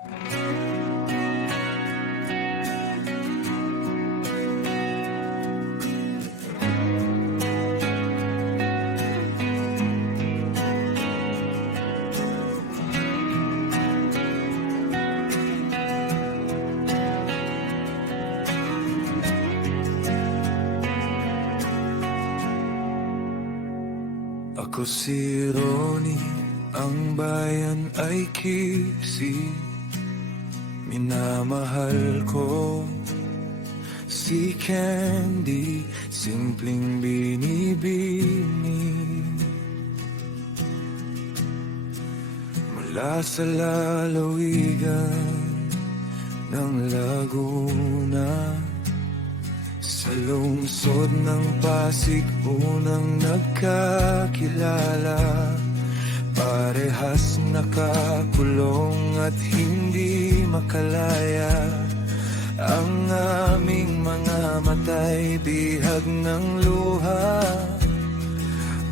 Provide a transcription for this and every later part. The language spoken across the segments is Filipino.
Ako si Ronnie, ang bayan ay Kisi. Minamahal ko si Candy, simpleng binibini. Mula sa lalawigan ng Laguna, sa lungsod ng Pasig unang nagkakilala. Parehas nakakulong at hindi makalaya. Ang aming mga mata'y bihag ng luha.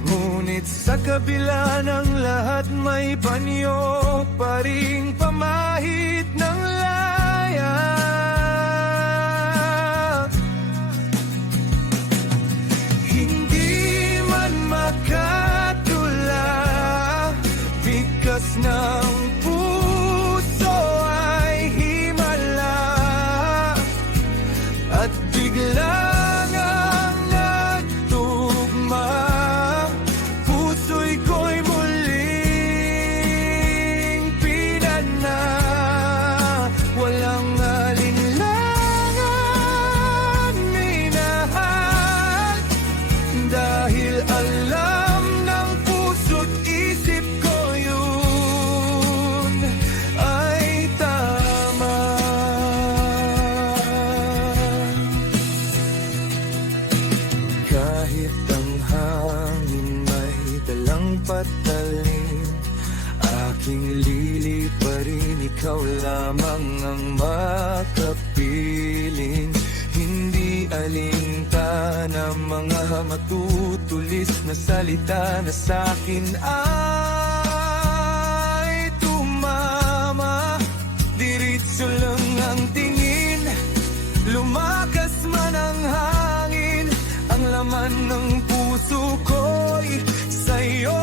Ngunit sa kabila ng lahat may panyo pa ring pamahit ng laya. Makatula, bigas ng puso ay himala, at biglang ang nagtugma, puso'y ko'y muling pinana. Walang alinlangan, minahal, dahil alam patalim, aking liliparin, ikaw lamang ang makapiling. Hindi alintana mga matutulis na salita na sa'kin ay tumama. Diretso lang ang tingin, lumakas man ang hangin, ang laman ng puso ko'y sa'yo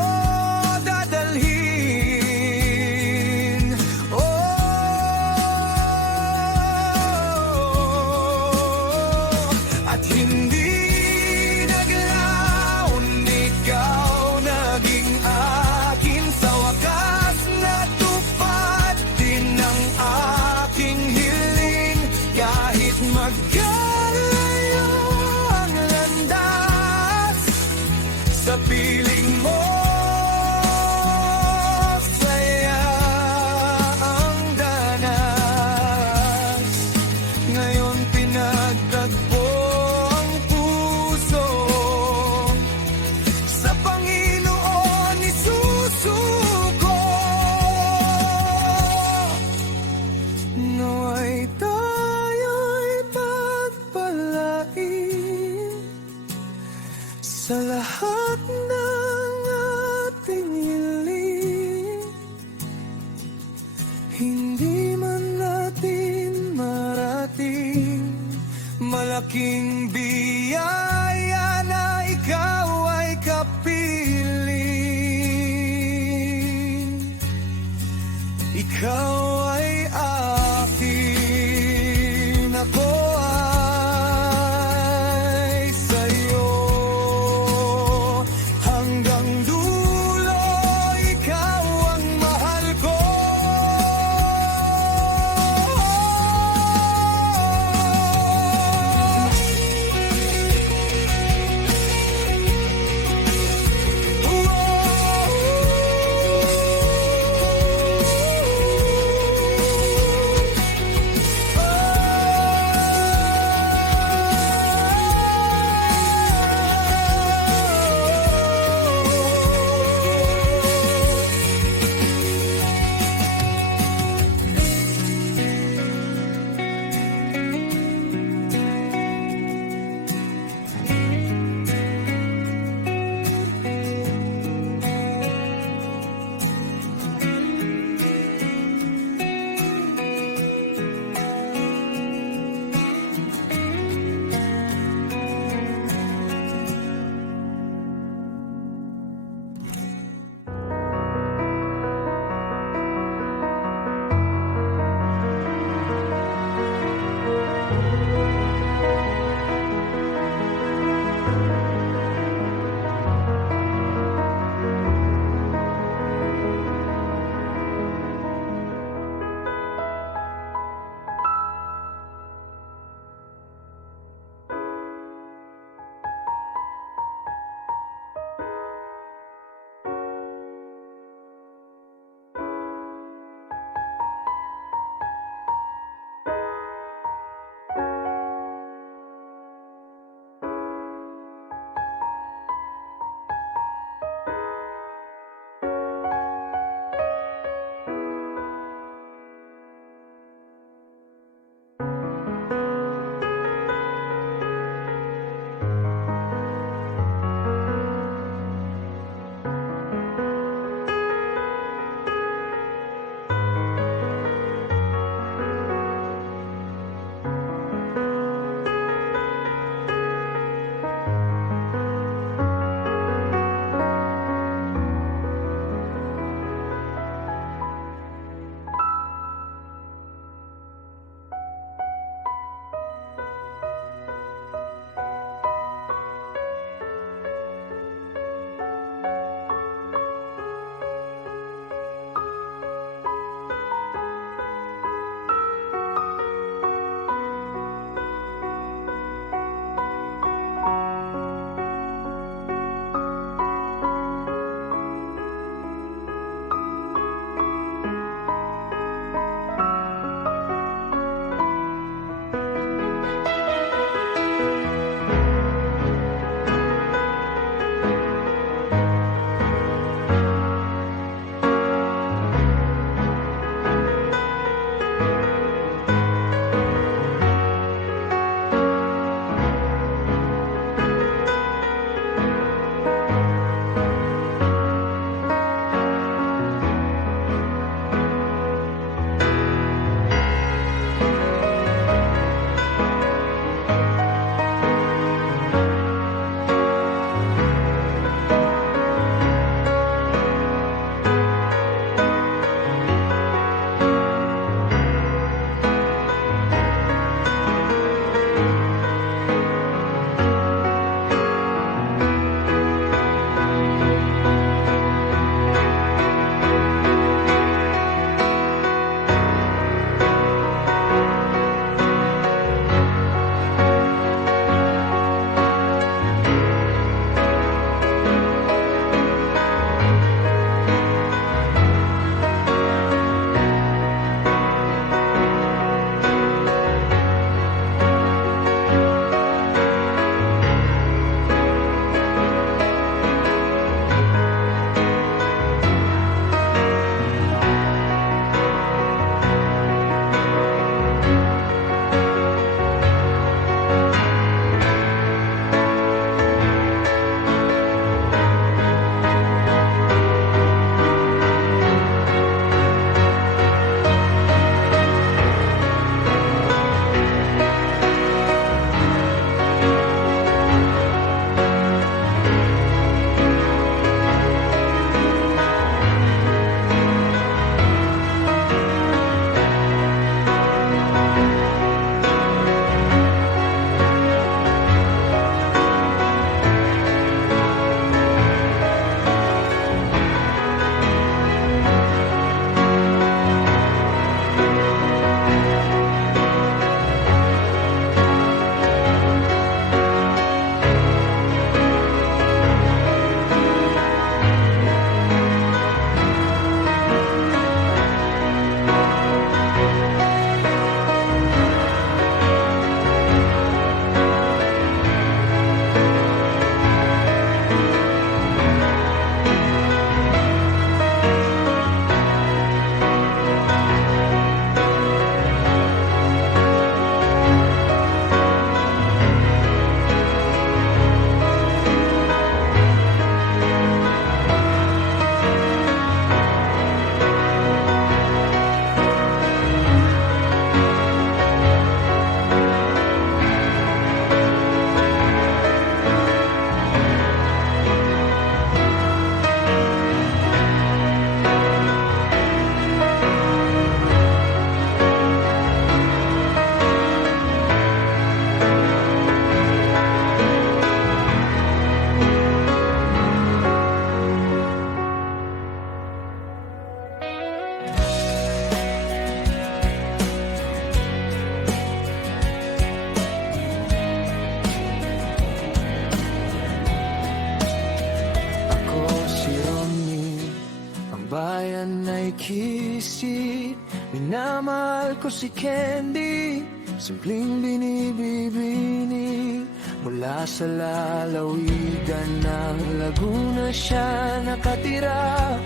dadalhin. Oh, at hindi naglaon, ikaw naging akin. Sa wakas natupad din ang aking hiling. Kahit magkalayo ang landas, sa piling mo saya ang danas. Ngayon pinagtagpo ang puso sa Panginoon isusuko. Naway tayo'y pagpalain sa lahat ng ating hiling. Hindi man natin marating, malaking biyaya na ikaw ay kapiling. Ikaw ay akin, ako ay sa'yo. Hanggang dulo, ikaw ang mahal ko. Ako si Ronnie, ang bayan ay kisit. Minamahal ko si Candy, simpleng binibibining. Mula sa lalawigan ng Laguna siya nakatira.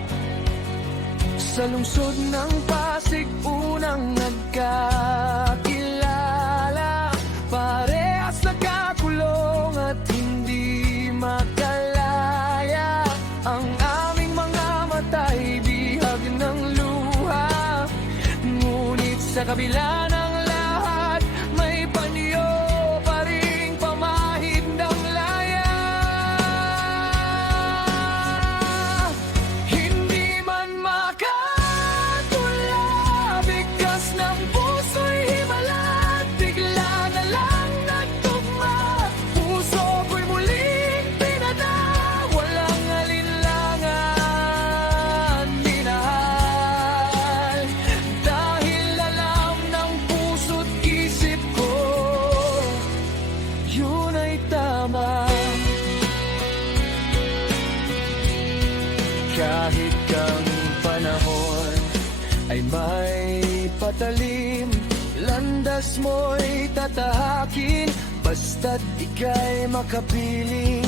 Sa lungsod ng Pasig unang nagkakilala. Parehas nagkakulong at hindi makalaya. Ang aming mga mata'y bihag ng luha. Ngunit sa kabila ng lahat, may panyo pa ring pamahid ng laya. Hindi man makatula, bigkas ng puso'y himala. Bigla na lang nagtugma, puso ko'y muling pinata. Walang alinlangan, minahal. Dahil alam ng puso't isip ko, yun ay tama. Kahit kang panahon ay may patalim, landas mo'y tatahakin. Basta't ika'y makapiling,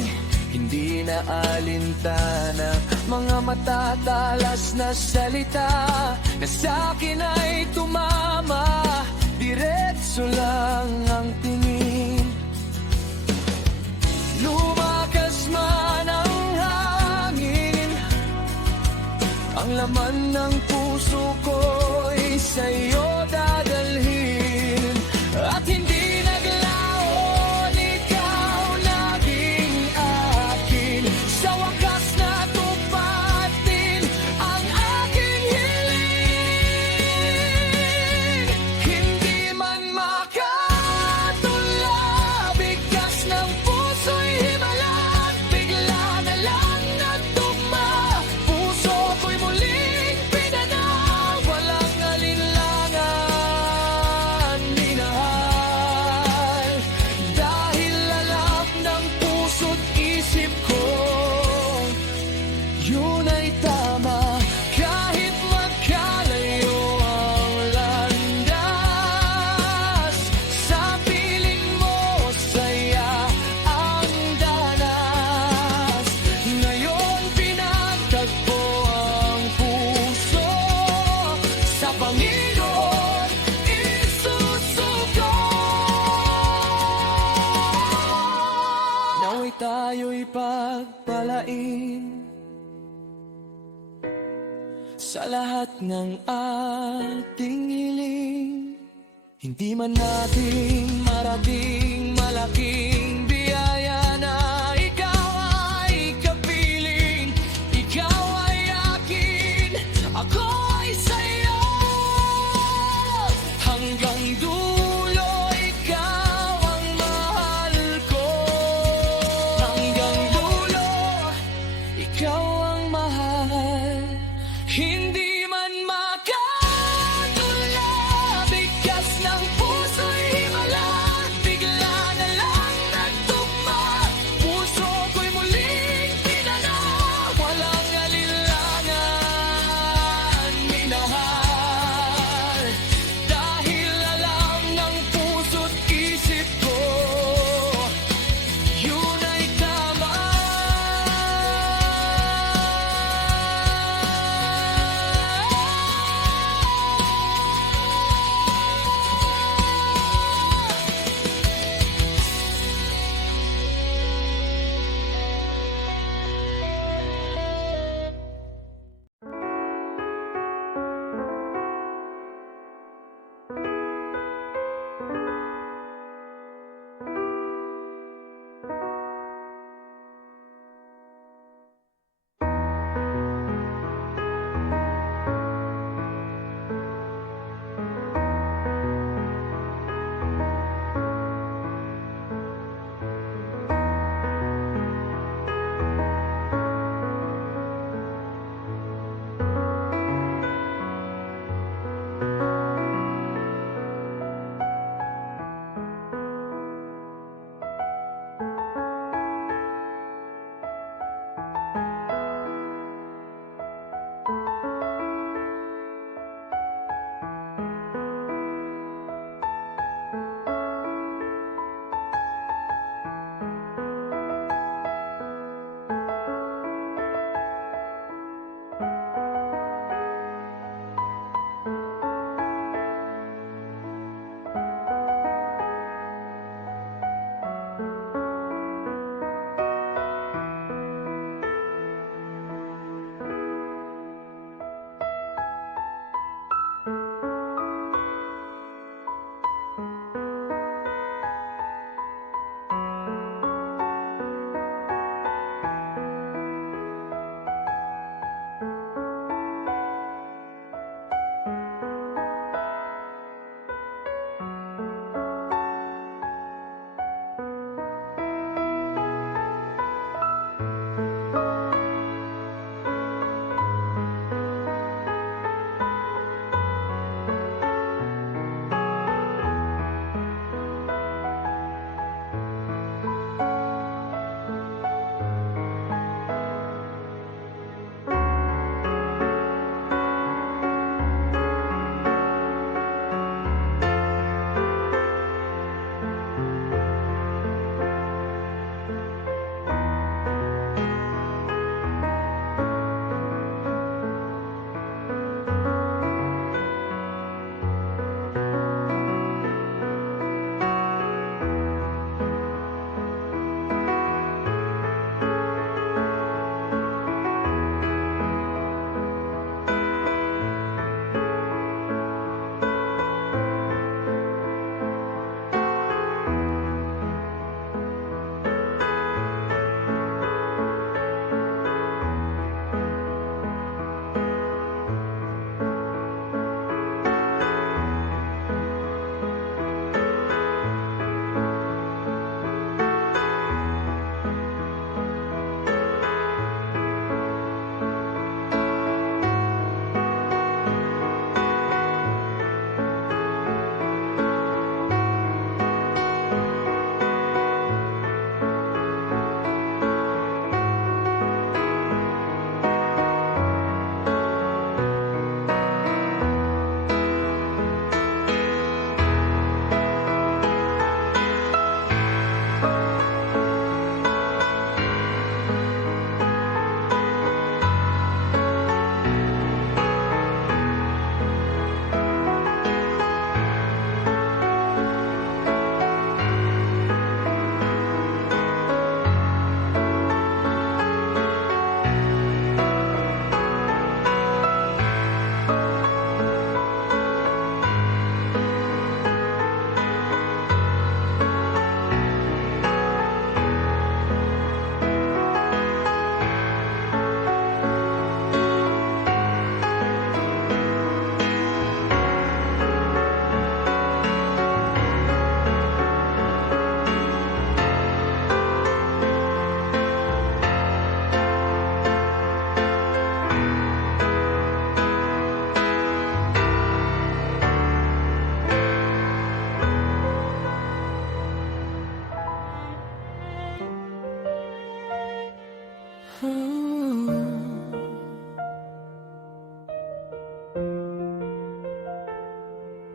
hindi na alintana mga matatalas na salita na sa'kin ay tumama. Diretso lang ang tingin, lumakas man ang hangin. Ang laman ng puso ko'y sa'yo dadalhin. At hindi naglaon, ikaw naging akin. Sa wakas natupad din ang aking hiling. Hindi man makatula, bigkas ng puso'y himala. Bigla na lang nagtugma, puso ko'y muling pinana. Walang alinlangan, minahal. Dahil alam ng puso't isip ko, yun ay tama. Kahit magkalayo ang landas, sa piling mo saya ang danas. Ngayon pinagtagpo ang puso, sa Panginoon isusuko. Nawa'y tayo'y pagpalain sa lahat ng ating hiling. Hindi man natin marating malaking biyaya na ikaw ay kapiling. Ikaw ay akin, ako ay sa'yo. Hanggang dulo ikaw ang mahal ko. Hanggang dulo ikaw ang mahal. Hindi man makatula, bigkas ng puso'y himala. Bigla na lang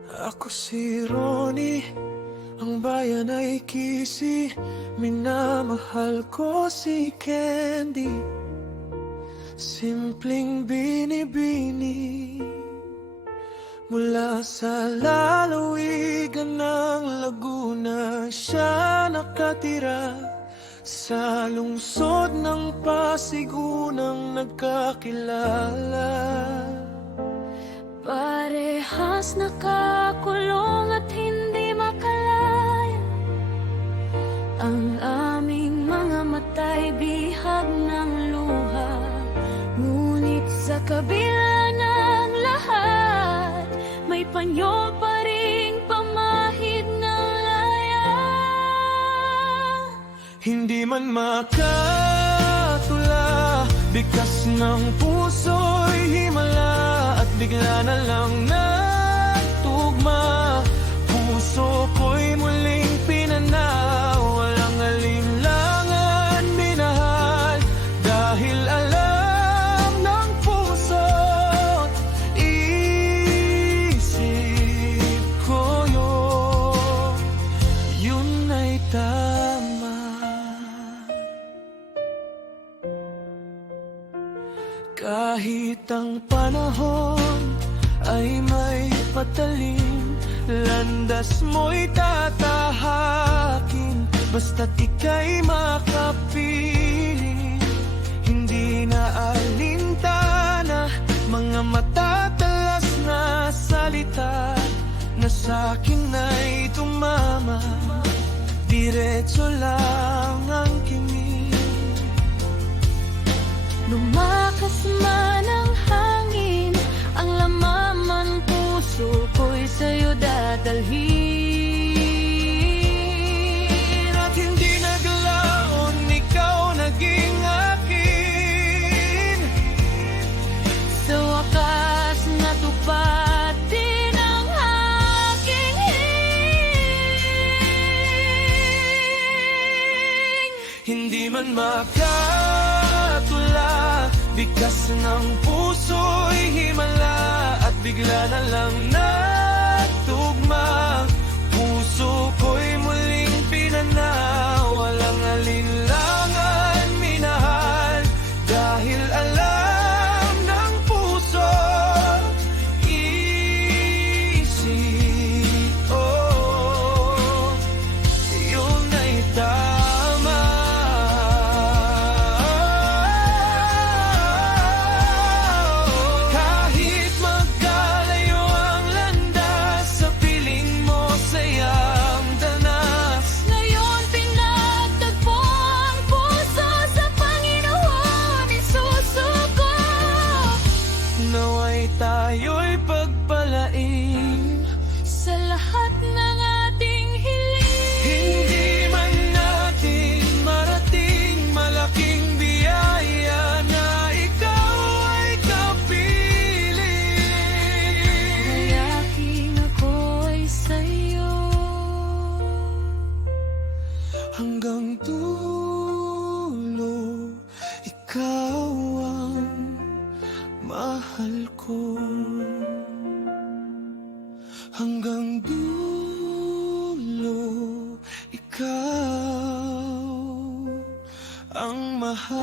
Ako si Ronnie, ang bayan ay Kisi, minamahal ko si Candy. Simpleng binibini, mula sa lalawigan ng Laguna siya nakatira. Sa lungsod ng Pasig unang nagkakilala. Parehas nakakulong at hindi makalaya. Ang aming mga mata'y bihag ng luha. Ngunit sa kabila ng lahat, may panyo pa ring pamahid ng laya. Hindi man makatula, bigkas ng puso'y himala. At bigla na lang nagtugma, puso ko'y muling pinanaw. Walang alinlangan minahal, dahil alam ng puso't isip ko yun ay tama. Kahit ang panahon ay may patalim, landas mo'y tatahakin, basta't ika'y makapiling. Hindi na alintana, mga matatalas na salita na sa'kin ay tumama. Diretso lang ang kinig. Lumakas man ang hangin, ang lamaman puso ko'y sa'yo dadalhin. At hindi naglaon, ikaw naging akin. Sa wakas natupad din ang aking hiling. Hindi man makatula, bigkas ng puso'y himala. At bigla na lang nagtugma, puso ko'y muling pinanaw. Walang alinlangan minahal, dahil alam ng puso isip yun ay tama. Kahit magkalayo ang landas, sa piling mo sayang danas. Ngayon pinagtagpo ang puso sa Panginoon, isusuko. Naway tayo'y pagpalain Sa lahat ng ating hiling. Hindi man natin marating, malaking biyaya na ikaw ay kapiling. Mayaking ako'y sa'yo. Hanggang dulo, ikaw ang mahal ko. Hanggang dulo, ikaw ang mahal.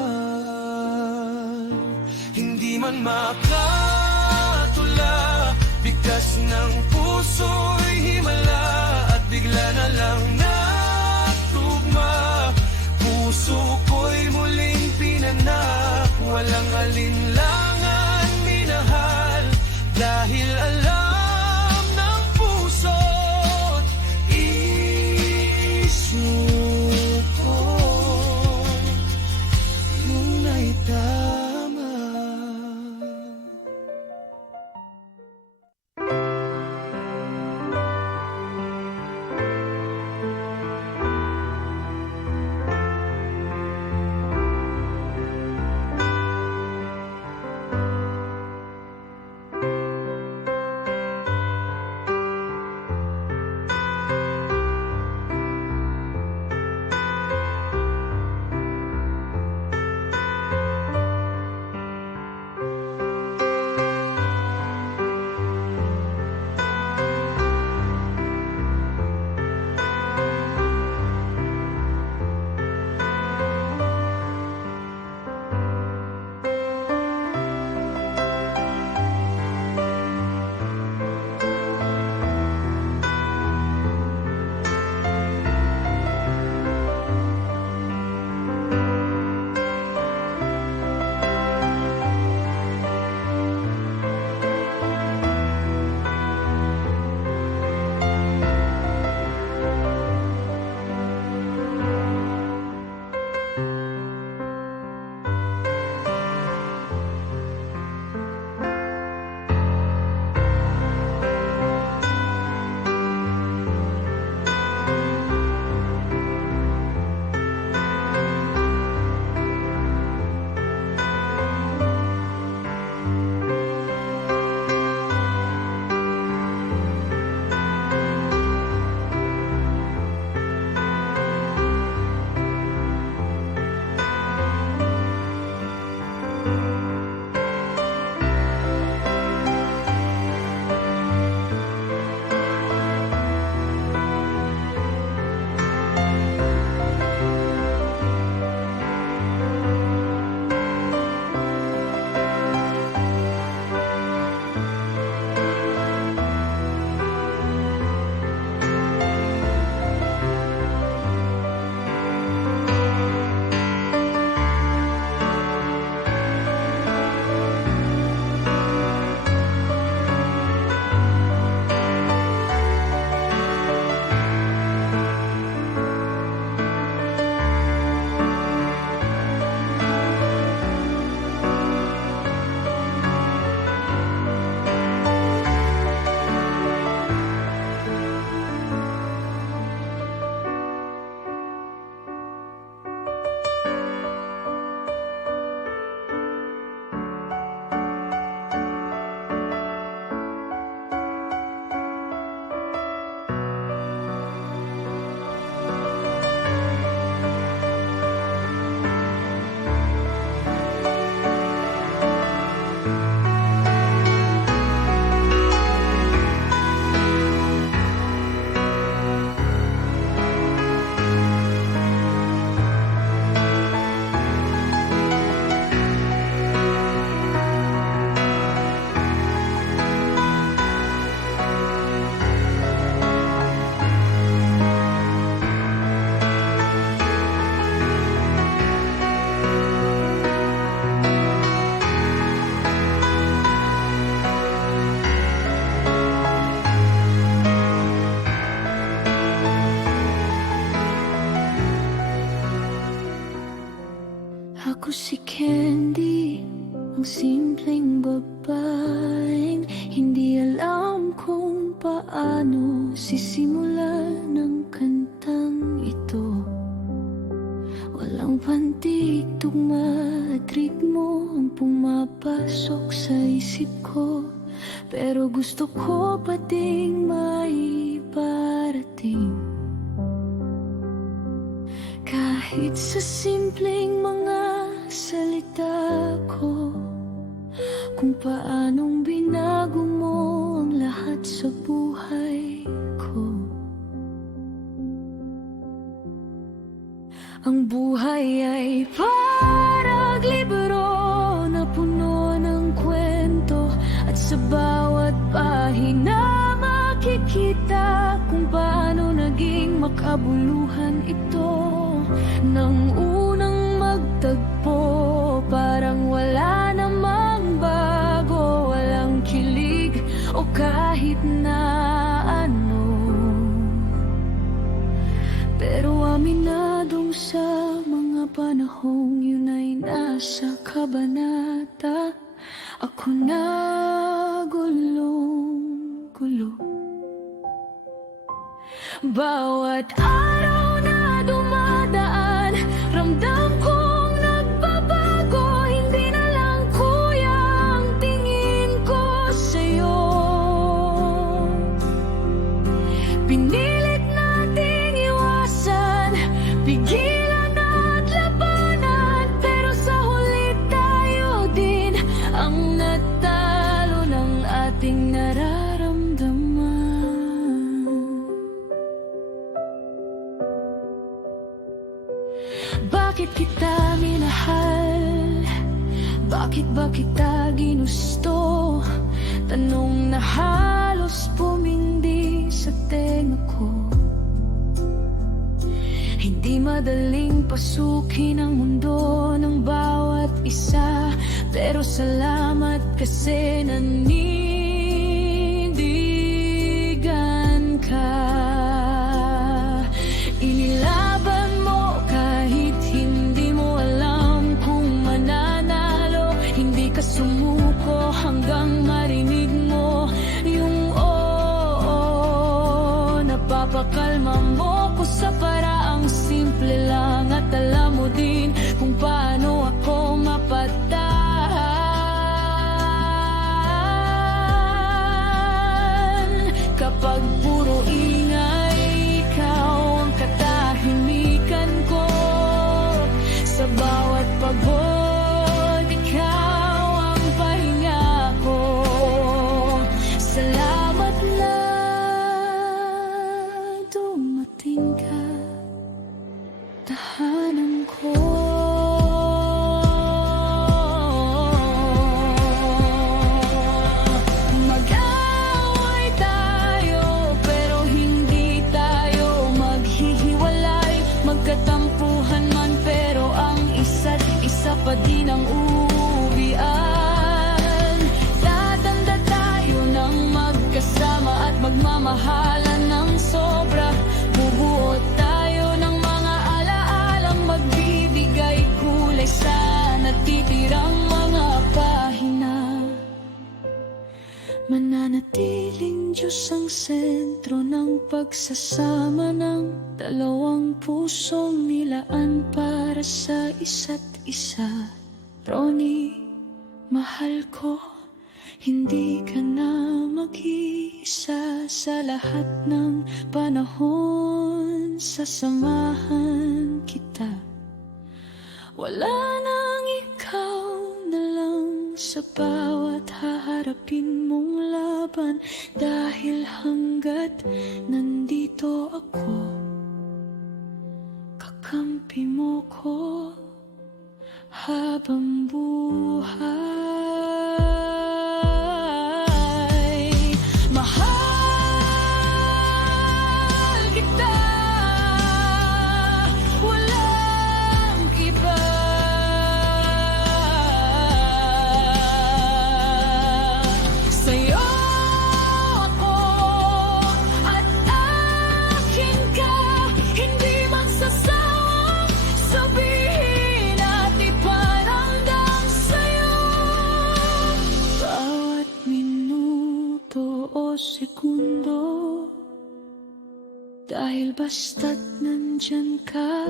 Hindi man makatula, bigkas ng puso'y himala. At bigla na lang nagtugma, puso ko'y muling pinanak. Walang alinlangan minahal, dahil alam ng puso't isuko yun ay tama. Ako si Candy, ang simpleng babaeng hindi alam kung paano sisimulan ng kantang ito. Walang pantig-tugma at ritmo ang pumapasok sa isip ko, pero gusto ko pa ding maiparating. Kahit sa simpleng mga salita ko, kung paanong binago mo ang lahat sa buhay ko. Ang buhay ay parang libro na puno ng kwento, at sa bawat pahina makikita kung paano naging makabuluhan ito. Nang unang magtagpo, parang wala namang bago, walang kilig o kahit na ano. Pero aminadong sa mga panahong yun ay nasa kabanata, ako na gulong-gulo. Bawat araw na dumadaan, ramdam kong nagbabago. Hindi na lang kuya ang tingin ko sa'yo. Pinilit nating iwasan, pigilan at labanan, pero sa huli tayo din ang natalo ng ating nararamdaman. Bakit kita minahal? Bakit ba kita ginusto? Tanong na halos pumindi sa tenga ko. Hindi madaling pasukin ang mundo ng bawat isa, pero salamat kasi nanindigan ka. Inilaban mo kahit hindi mo alam kung mananalo. Hindi ka sumuko hanggang marinig mo yung oo. Napapakalma mo ko sa paraang simple lang, at alam mo din kung paano ako mapatan. Kapag puro ingay, ikaw ang katahimikan ko. Sa bawat pagod, ikaw ang pahinga ko. Salamat na dumating ka, tahanan ko. Mag-away tayo, pero hindi tayo maghihiwalay. Magkatampuhan man, pero ang isa't isa pa din ang uuwian. Tatanda tayo ng magkasama at magmamahalan ng sobra. Bubuo tayo ng mga alaalang magbibigay kulay sa natitirang mga pahina. Mananatiling Diyos ang sentro ng pagsasama ng dalawang pusong nilaan para sa isa't isa. Ronnie, mahal ko, hindi ka na mag-iisa. Sa lahat ng panahon, sasamahan kita. Wala nang ikaw na lang sa bawat haharapin mong laban, dahil hanggat nandito ako, kakampi mo ko habang buhay. Mahal kita, walang iba. Sa'yo ako at akin ka, hindi magsasawang sabihin at ipan. Dahil basta't nandyan ka,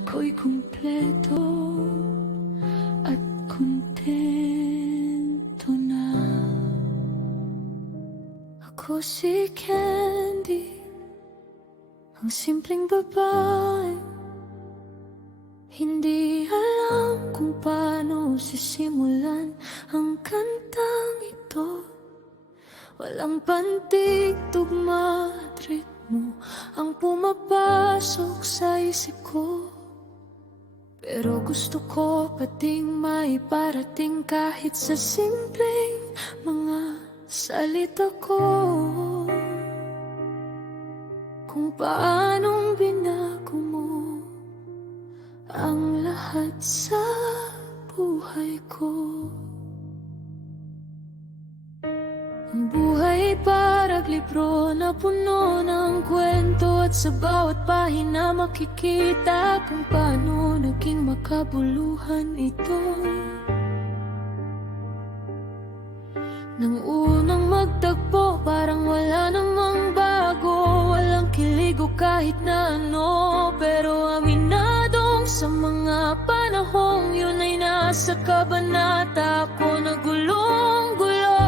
ako'y kumpleto at kontento na. Ako si Candy, ang simpleng babae. Hindi alam kung paano sisimulan ang kantang ito. Walang pantig, tugma at ritmo ang pumapasok sa isip ko. Pero gusto ko pating maiparating kahit sa simpleng mga salita ko. Kung paanong binago mo ang lahat sa buhay ko. Ang buhay parang libro na puno ng kwento, at sa bawat pahina makikita kung paano naging makabuluhan ito. Nang unang magtagpo, parang wala namang bago, walang kilig o kahit na ano. Pero aminadong sa mga panahong yun ay nasa kabanata ko na gulong-gulo.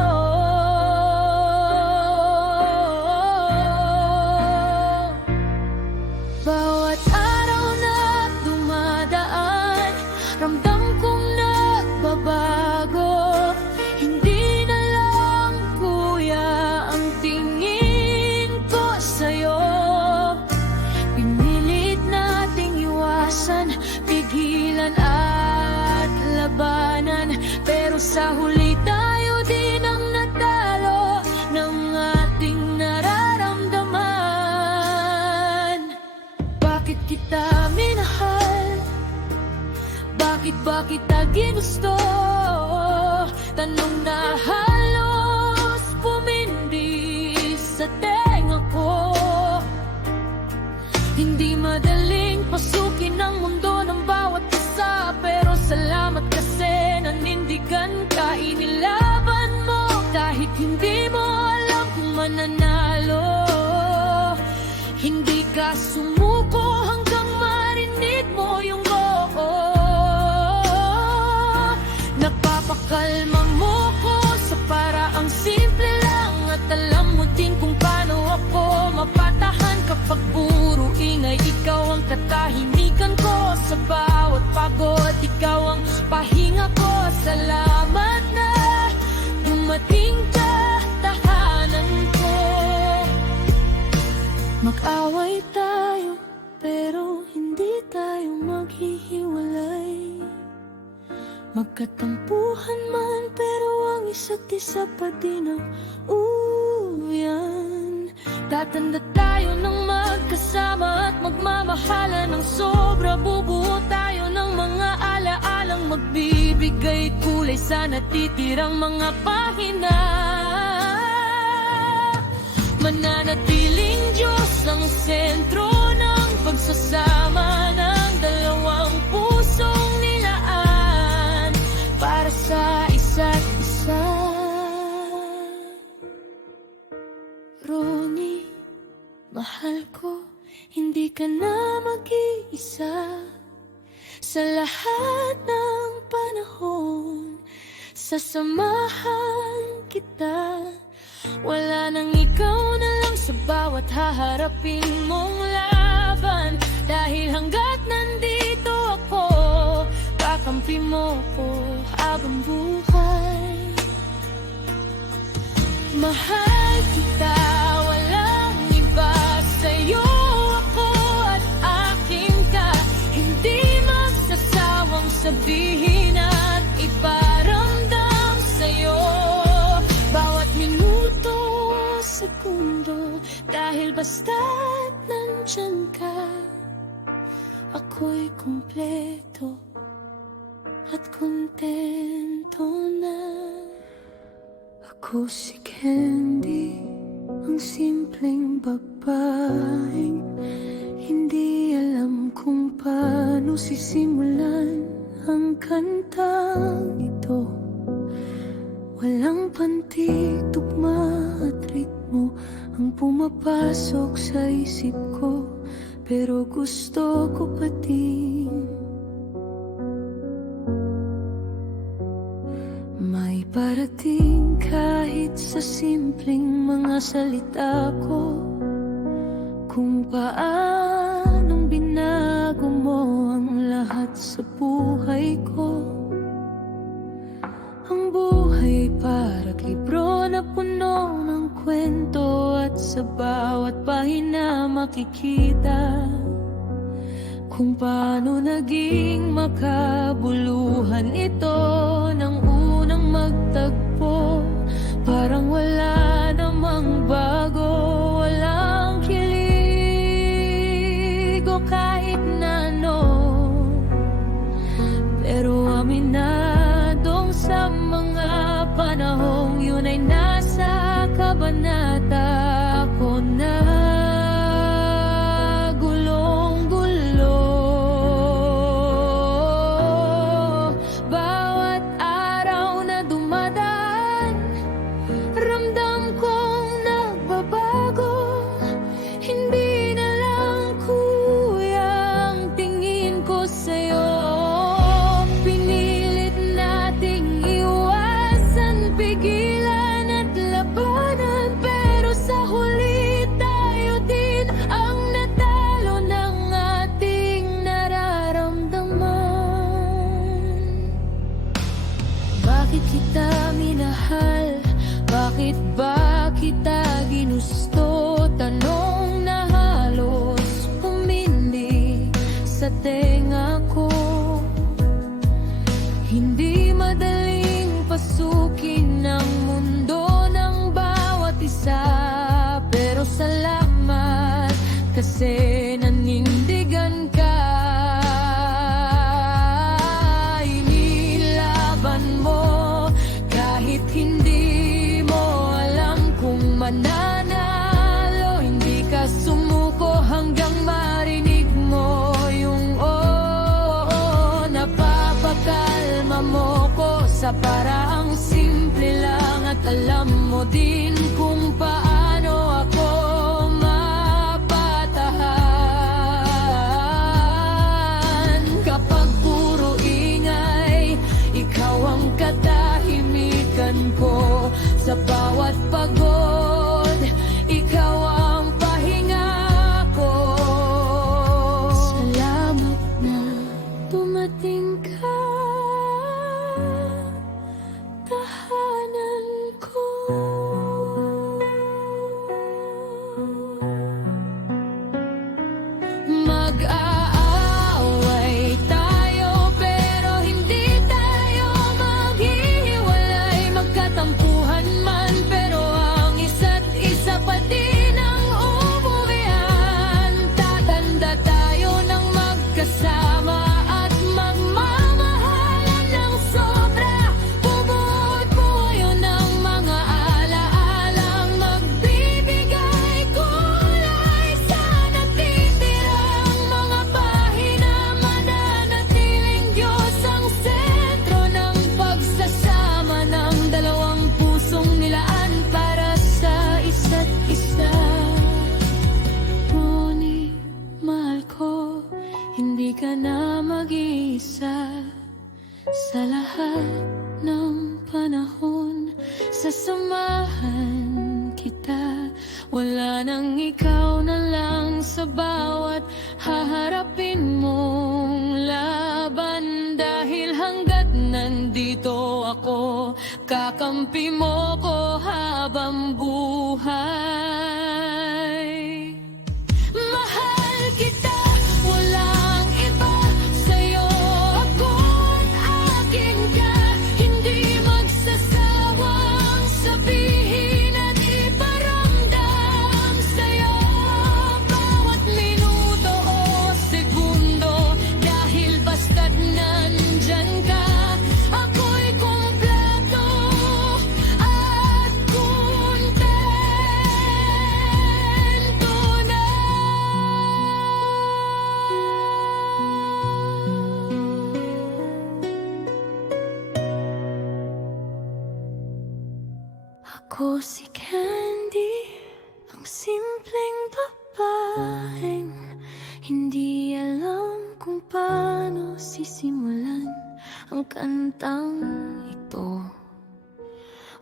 Bawat araw na dumadaan, ramdam kong nagbabago. Hindi na lang kuya ang tingin ko sa'yo. Pinilit nating iwasan, pigilan at labanan, pero sa huli tayo din ang natalo ng ating nararamdaman. Bakit kita minahal? Bakit ba kita ginusto? Tanong na halos pumindi sa tenga ko. Hindi madaling pasukin ang mundo ng bawat isa, pero salamat kasi nanindigan ka. Inilaban mo kahit hindi mo alam kung mananalo. Hindi ka sumuko hanggang marinig mo yung oo. Napapakalma mo ko sa paraang simple lang, at alam mo din kung paano ako mapatahan kapag puro ingay. Ikaw ang katahimikan ko sa bawat pagod, ikaw ang pahinga ko. Salamat na dumating ka, tahanan ko. Mag-away tayo, pero hindi tayo maghihiwalay. Magkatampuhan man, pero ang isa't isa pa din ang uyan. Tatanda tayo ng magkasama at magmamahala ng sobra. Bubuo tayo ng mga alaalang magbibigay kulay sa natitirang mga pahina. Mananatiling Diyos ang sentro ng pagsasama ng dalawang pusong nilaan para sa isa't isa. Ronnie, mahal ko, hindi ka na mag-iisa. Sa lahat ng panahon, sasamahan kita. Wala nang ikaw na lang sa bawat haharapin mong laban. Dahil hanggat nandito ako, kakampi mo ko habang buhay. Mahal kita, walang iba sa'yo. Ako at akin ka, hindi magsasawang sabihin at iparamdam sa'yo. Bawat minuto, segundo, dahil basta't nandyan ka, ako'y kumpleto at kontento na. Ako si Candy, ang simpleng babaeng hindi alam kung paano sisimulan ang kantang ito. Walang pantig, tugma at ritmo ang pumapasok sa isip ko, pero gusto ko pa din may parating kahit sa simpleng mga salita ko. Kung paanong binago mo ang lahat sa buhay ko. Ang buhay parang libro na puno ng kwento, at sa bawat pahina makikita kung paano naging makabuluhan ito ng unang magtagpo. Parang wala namang bago, walang kilig o kahit na ano, pero aminadong sa mga panahong yun ay nasa kabanata ko na gulong-gulo. Bawat araw na dumadaan, ramdam kong nagbabago. Hindi na lang kuya ang tingin ko sa'yo. Pinilit nating iwasan, pigilan at labanan, pero sa huli tayo din ang natalo ng ating nararamdaman. Bakit kita minahal? Bakit ba kita ginusto? Tanong na halos humindi sa tenga ko. Hindi madaling pasukin ang mundo ng bawat isa, pero salamat kasi nanindigan ka. Inilaban mo kahit hindi mo alam kung mananalo. Hindi ka sumuko hanggang marinig mo yung oo. Napapakalma mo ko sa paraang simple lang, at alam mo din kung paano ako mapatahan. Kapag puro ingay, ikaw ang katahimikan ko. Sa bawat pagod, ikaw ang pahinga ko. Salamat na dumating ka, tahanan ko. Mag-aaway tayo pero hindi tayo maghihiwalay. Magkatampuhan man pero ang isa't isa pa din ang umuwian. Tatanda tayo ng magkasama at magmamahalan ng sobra. Bumuot buhayo ng mga alaalang magbibigay kulay sa natitirang mga pahina. Mananatiling Diyos ang sentro ng pagsasama ng dalawang pusong nilaan para sa isa't isa. Ronnie, mahal ko, hindi ka na mag-iisa. Sa lahat ng panahon, sasamahan kita. Wala nang ikaw na lang sa bawat haharapin mong laban. Dahil hanggat nandito ako, kakampi mo ko habang buhay. Mahal kita, walang iba. Sa'yo ako't akin ka. Hindi magsasawang sabihin at iparamdam sa'yo bawat minuto o segundo. Dahil basta't nandyan ka, ako'y kumpleto at kontento na. Ako si Candy, ang simple babaeng hindi alam kung paano sisimulan ang kantang ito.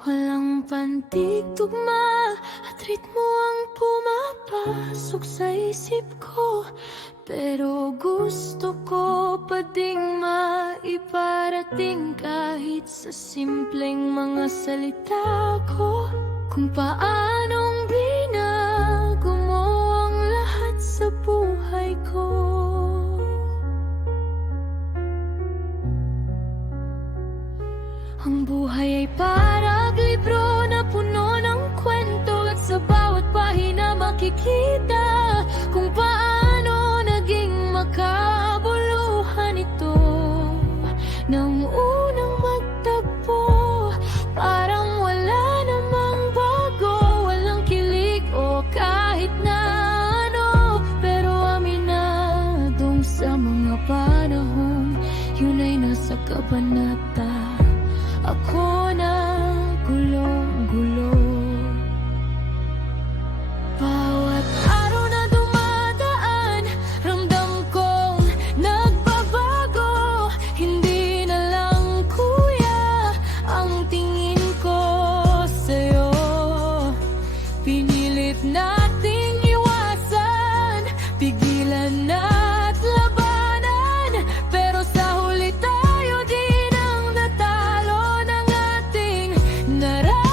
Walang pantigtugma at ritmo ang pumapasok sa isip ko, pero gusto ko pa ding maiparating kahit sa simpleng mga salita ko, kung paanong binago mo ang lahat sa buhay ko. Ang buhay ay parang libro na puno ng kwento, at sa bawat pahina makikita kung paano naging makabuluhan ito. Nang unang magtagpo, parang wala namang bago, walang kilig o kahit na ano, pero aminadong sa mga panahon, yun ay nasa kabanata. Ako na gulong-gulo. Bawat araw na dumadaan, ramdam kong nagbabago. Hindi na lang kuya ang tingin ko sa'yo. Pinilit nating iwasan, pigilan at labanan, pero sa huli tayo din ang natalo ng ating nararamdaman.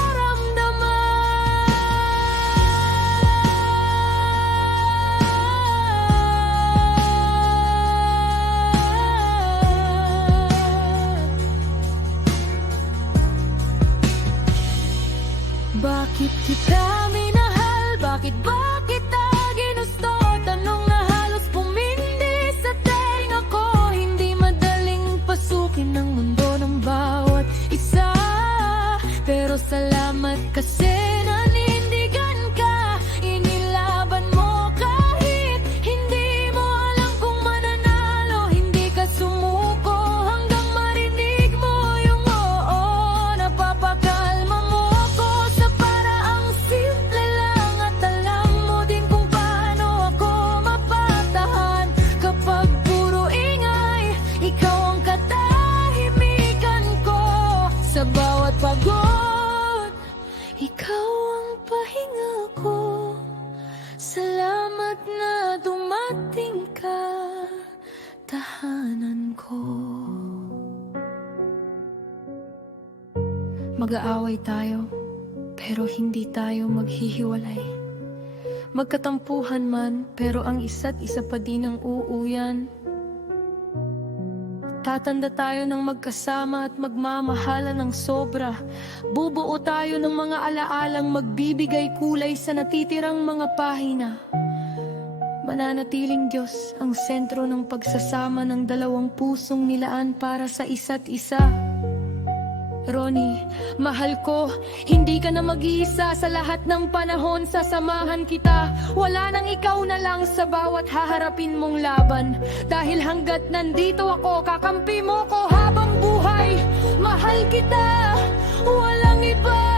Bakit kita minahal? Bakit ba kita ginusto? Tanong na halos pumindi sa tenga ko. Hindi madaling pasukin ang mundo ng bawat isa, pero salamat kasi nanindigan ka. Inilaban mo kahit hindi mo alam kung mananalo. Hindi ka sumuko hanggang marinig mo yung oo. Napapakalma mo ako sa paraang simple lang, at alam mo din kung paano ako mapatahan kapag puro ingay. Ikaw ang katahimikan ko sa bawat pagod. Ikaw ang pahinga ko. Salamat na dumating ka, tahanan ko. Mag-aaway tayo, pero hindi tayo maghihiwalay. Magkatampuhan man, pero ang isa't isa pa din ang uuyan. Tatanda tayo ng magkasama at magmamahala ng sobra. Bubuo tayo ng mga alaalang magbibigay kulay sa natitirang mga pahina. Mananatiling Diyos ang sentro ng pagsasama ng dalawang pusong nilaan para sa isa't isa. Ronnie, mahal ko, hindi ka na mag-iisa sa lahat ng panahon. Sasamahan kita, wala nang ikaw na lang sa bawat haharapin mong laban. Dahil hanggat nandito ako, kakampi mo ko habang buhay. Mahal kita, walang iba.